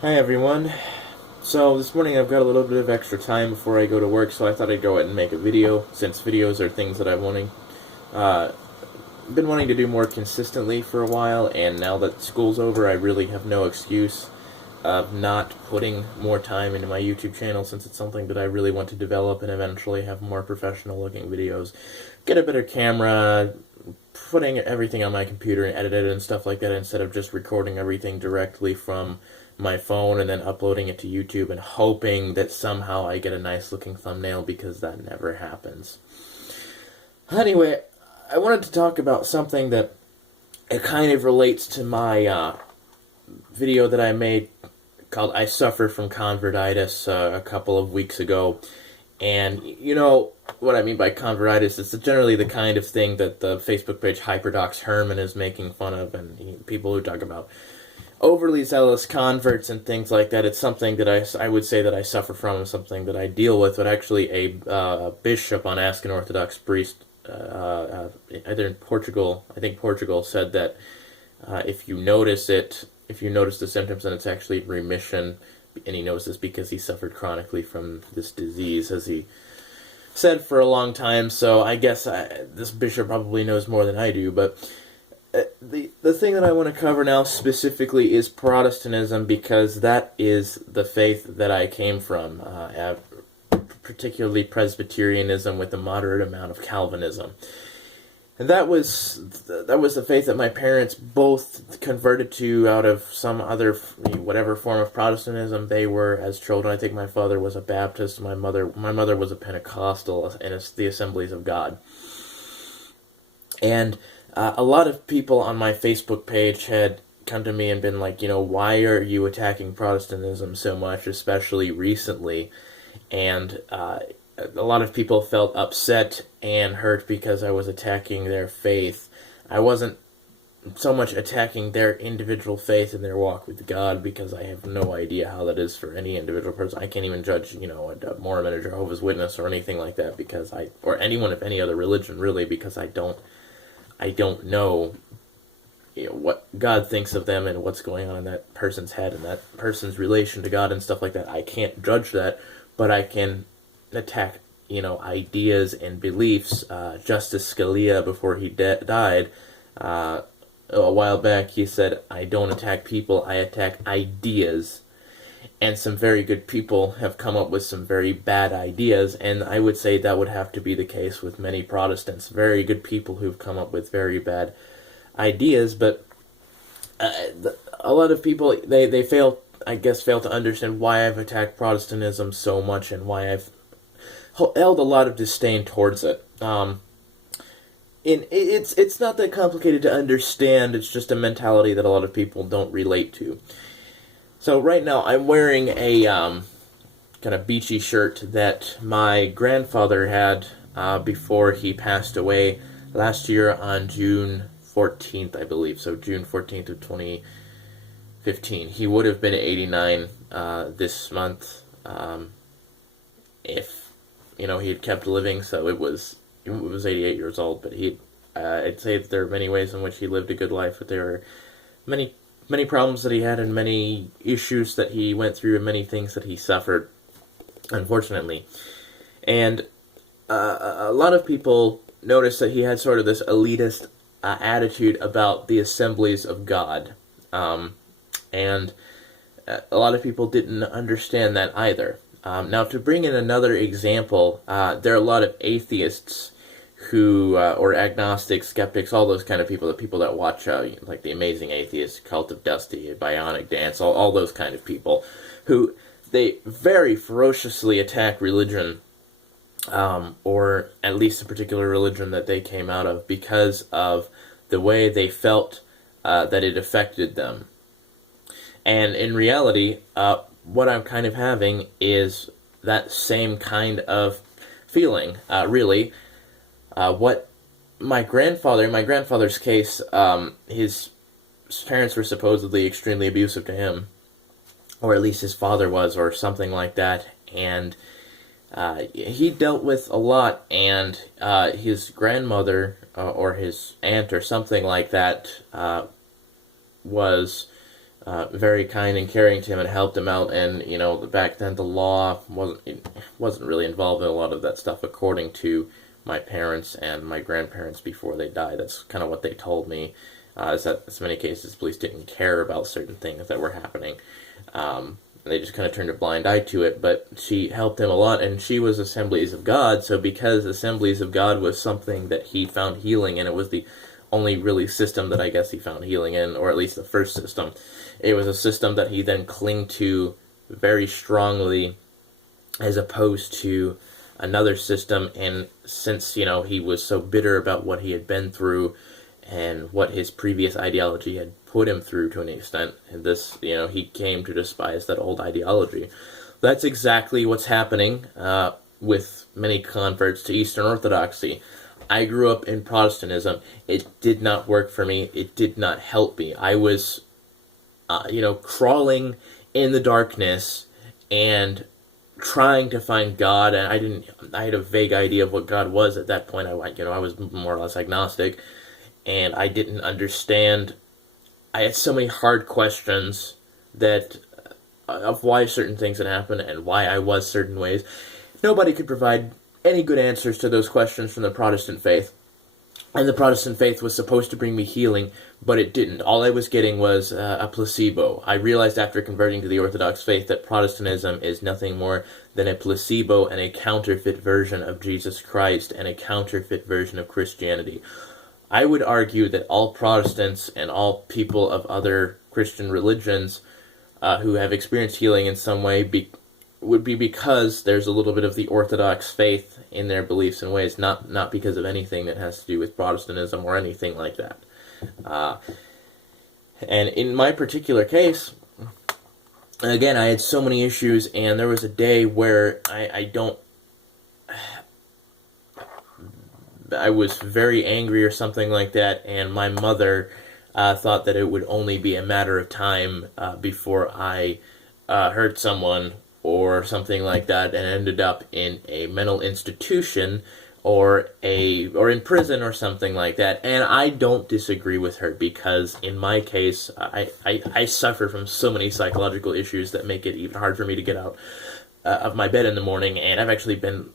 Hi everyone. So this morning I've got a little bit of extra time before I go to work, so I thought I'd go ahead and make a video, since videos are things that uh, been wanting to do more consistently for a while, and now that school's over, I really have no excuse of not putting more time into my YouTube channel, since it's something that I really want to develop and eventually have more professional looking videos, get a better camera, putting everything on my computer and edit it and stuff like that, instead of just recording everything directly from my phone and then uploading it to YouTube and hoping that somehow I get a nice looking thumbnail, because that never happens. Anyway, I wanted to talk about something that it kind of relates to my video that I made called I Suffer from Convertitus a couple of weeks ago. And you know what I mean by convertitis. It's generally the kind of thing that the Facebook page Hyperdox Herman is making fun of, and people who talk about overly zealous converts and things like that. It's something that I would say that I suffer from, something that I deal with. But actually, a bishop on Ask an Orthodox Priest, either in Portugal, I think Portugal, said that if you notice the symptoms, then it's actually remission. And he knows this because he suffered chronically from this disease, as he said for a long time. So I guess this bishop probably knows more than I do. But the thing that I want to cover now specifically is Protestantism, because that is the faith that I came from, particularly Presbyterianism with a moderate amount of Calvinism. And that was the faith that my parents both converted to out of some other, whatever form of Protestantism they were as children. I think my father was a Baptist, my mother was a Pentecostal, and it's the Assemblies of God. And a lot of people on my Facebook page had come to me and been like, why are you attacking Protestantism so much, especially recently? And a lot of people felt upset and hurt because I was attacking their faith. I wasn't so much attacking their individual faith and their walk with God, because I have no idea how that is for any individual person. I can't even judge, a Mormon or Jehovah's Witness or anything like that, or anyone of any other religion, really, because I don't know, what God thinks of them and what's going on in that person's head and that person's relation to God and stuff like that. I can't judge that, but I can attack, ideas and beliefs. Justice Scalia, before he died, a while back, he said, I don't attack people, I attack ideas. And some very good people have come up with some very bad ideas, and I would say that would have to be the case with many Protestants. Very good people who've come up with very bad ideas, but a lot of people, they fail to understand why I've attacked Protestantism so much and why I've held a lot of disdain towards it. It's not that complicated to understand. It's just a mentality that a lot of people don't relate to. So right now I'm wearing a kind of beachy shirt that my grandfather had before he passed away last year on June 14th, I believe. So June 14th of 2015. He would have been 89 this month if he had kept living. So it was 88 years old. But I'd say that there are many ways in which he lived a good life, but there are many problems that he had, and many issues that he went through, and many things that he suffered, unfortunately. And a lot of people noticed that he had sort of this elitist attitude about the Assemblies of God. And a lot of people didn't understand that either. Now, to bring in another example, there are a lot of atheists who, or agnostics, skeptics, all those kind of people, the people that watch, like The Amazing Atheist, Cult of Dusty, Bionic Dance, all those kind of people, who they very ferociously attack religion, or at least a particular religion that they came out of, because of the way they felt that it affected them. And in reality, what I'm kind of having is that same kind of feeling, really. What in my grandfather's case, his parents were supposedly extremely abusive to him, or at least his father was, or something like that, and he dealt with a lot, and his grandmother, or his aunt, or something like that, was very kind and caring to him and helped him out. And back then the law wasn't really involved in a lot of that stuff, according to my parents and my grandparents before they died. That's kind of what they told me. Is that in many cases police didn't care about certain things that were happening. They just kind of turned a blind eye to it, but she helped him a lot, and she was Assemblies of God, so because Assemblies of God was something that he found healing in, it was the only really system that I guess he found healing in, or at least the first system. It was a system that he then clung to very strongly, as opposed to another system, and since, he was so bitter about what he had been through, and what his previous ideology had put him through to an extent, and this, he came to despise that old ideology. That's exactly what's happening with many converts to Eastern Orthodoxy. I grew up in Protestantism. It did not work for me. It did not help me. I was, crawling in the darkness and trying to find God, and I had a vague idea of what God was at that point. I was more or less agnostic. And I didn't understand. I had so many hard questions that of why certain things had happened and why I was certain ways. Nobody could provide any good answers to those questions from the Protestant faith. And the Protestant faith was supposed to bring me healing, but it didn't. All I was getting was a placebo. I realized after converting to the Orthodox faith that Protestantism is nothing more than a placebo and a counterfeit version of Jesus Christ and a counterfeit version of Christianity. I would argue that all Protestants and all people of other Christian religions who have experienced healing in some way would be because there's a little bit of the Orthodox faith in their beliefs and ways, not because of anything that has to do with Protestantism or anything like that. And in my particular case, again, I had so many issues, and there was a day where I was very angry or something like that, and my mother thought that it would only be a matter of time before I hurt someone or something like that and ended up in a mental institution or in prison or something like that. And I don't disagree with her, because in my case, I suffer from so many psychological issues that make it even hard for me to get out of my bed in the morning, and I've actually been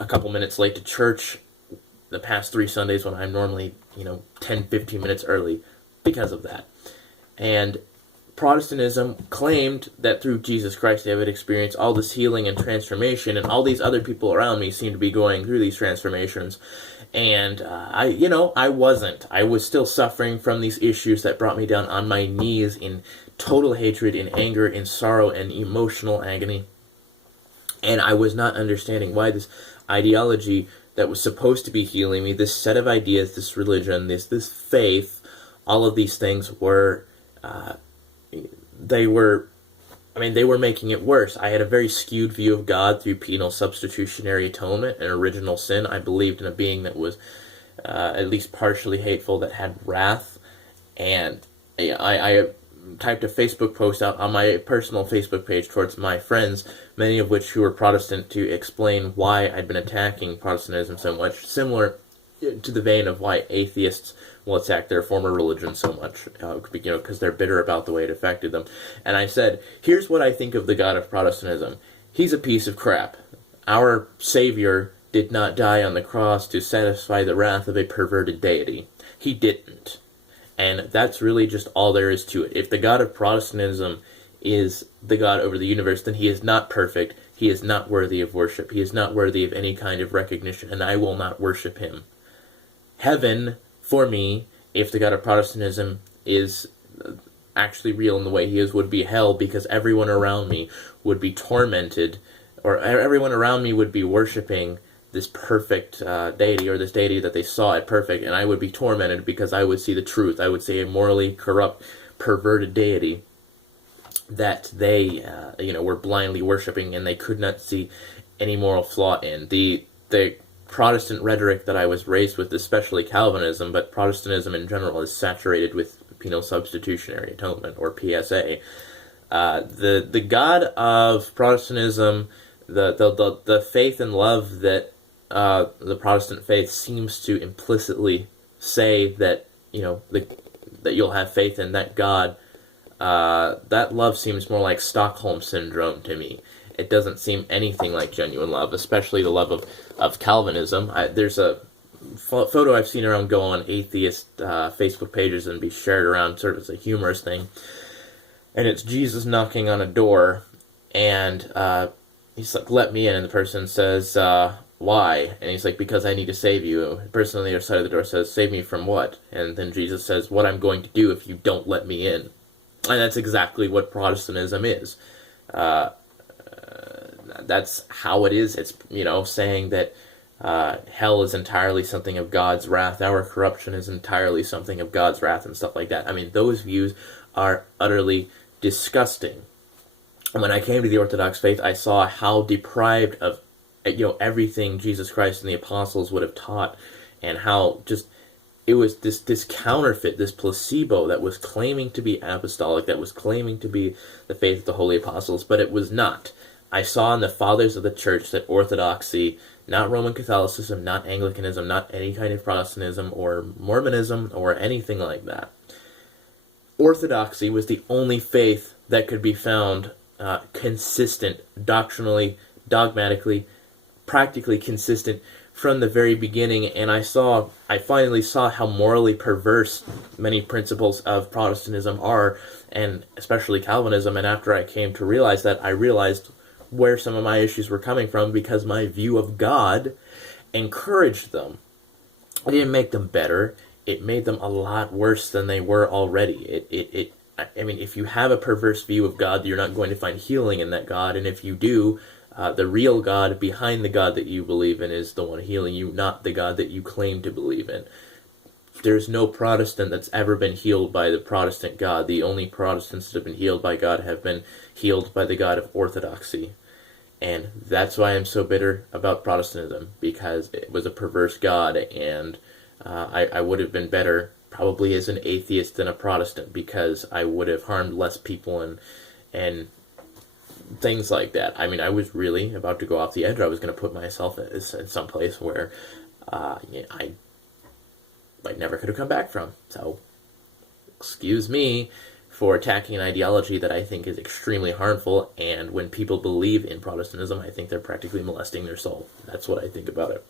a couple minutes late to church the past 3 Sundays when I'm normally, 10, 15 minutes early because of that. And Protestantism claimed that through Jesus Christ they would experience all this healing and transformation, and all these other people around me seemed to be going through these transformations. And I wasn't. I was still suffering from these issues that brought me down on my knees in total hatred, in anger, in sorrow, and emotional agony. And I was not understanding why this ideology that was supposed to be healing me, this set of ideas, this religion, this faith, all of these things were, they were making it worse. I had a very skewed view of God through penal substitutionary atonement and original sin. I believed in a being that was at least partially hateful, that had wrath, and I typed a Facebook post out on my personal Facebook page towards my friends, many of which who were Protestant, to explain why I'd been attacking Protestantism so much, similar to the vein of why atheists will attack their former religion so much, because they're bitter about the way it affected them. And I said, here's what I think of the God of Protestantism. He's a piece of crap. Our Savior did not die on the cross to satisfy the wrath of a perverted deity. He didn't. And that's really just all there is to it. If the God of Protestantism is the God over the universe, then he is not perfect. He is not worthy of worship. He is not worthy of any kind of recognition, and I will not worship him. Heaven, for me, if the God of Protestantism is actually real in the way he is, would be hell, because everyone around me would be tormented, or everyone around me would be worshiping this perfect deity, or this deity that they saw as perfect, and I would be tormented because I would see the truth. I would see a morally corrupt, perverted deity that they, were blindly worshiping, and they could not see any moral flaw in. The Protestant rhetoric that I was raised with, especially Calvinism, but Protestantism in general, is saturated with penal substitutionary atonement, or PSA. The God of Protestantism, the faith and love that the Protestant faith seems to implicitly say that, that you'll have faith in that God, that love seems more like Stockholm Syndrome to me. It doesn't seem anything like genuine love, especially the love of Calvinism. There's a photo I've seen around go on atheist Facebook pages and be shared around sort of as a humorous thing. And it's Jesus knocking on a door, and he's like, "Let me in," and the person says, "Why?" And he's like, "Because I need to save you." The person on the other side of the door says, "Save me from what?" And then Jesus says, "What I'm going to do if you don't let me in." And that's exactly what Protestantism is. That's how it is. It's, saying that hell is entirely something of God's wrath, our corruption is entirely something of God's wrath, and stuff like that. I mean, those views are utterly disgusting. And when I came to the Orthodox faith, I saw how deprived of everything Jesus Christ and the apostles would have taught, and how just it was this counterfeit, this placebo that was claiming to be apostolic, that was claiming to be the faith of the holy apostles, but it was not. I saw in the fathers of the church that orthodoxy, not Roman Catholicism, not Anglicanism, not any kind of Protestantism or Mormonism or anything like that. Orthodoxy was the only faith that could be found consistent, doctrinally, dogmatically, practically consistent from the very beginning, and I finally saw how morally perverse many principles of Protestantism are, and especially Calvinism. And after I came to realize that, I realized where some of my issues were coming from, because my view of God encouraged them. It didn't make them better. It made them a lot worse than they were already. I mean, if you have a perverse view of God, you're not going to find healing in that God, and if you do, the real God behind the God that you believe in is the one healing you, not the God that you claim to believe in. There's no Protestant that's ever been healed by the Protestant God. The only Protestants that have been healed by God have been healed by the God of Orthodoxy. And that's why I'm so bitter about Protestantism, because it was a perverse God, and I would have been better probably as an atheist than a Protestant, because I would have harmed less people and things like that. I mean, I was really about to go off the edge. I was going to put myself in some place where I never could have come back from. So, excuse me for attacking an ideology that I think is extremely harmful, and when people believe in Protestantism, I think they're practically molesting their soul. That's what I think about it.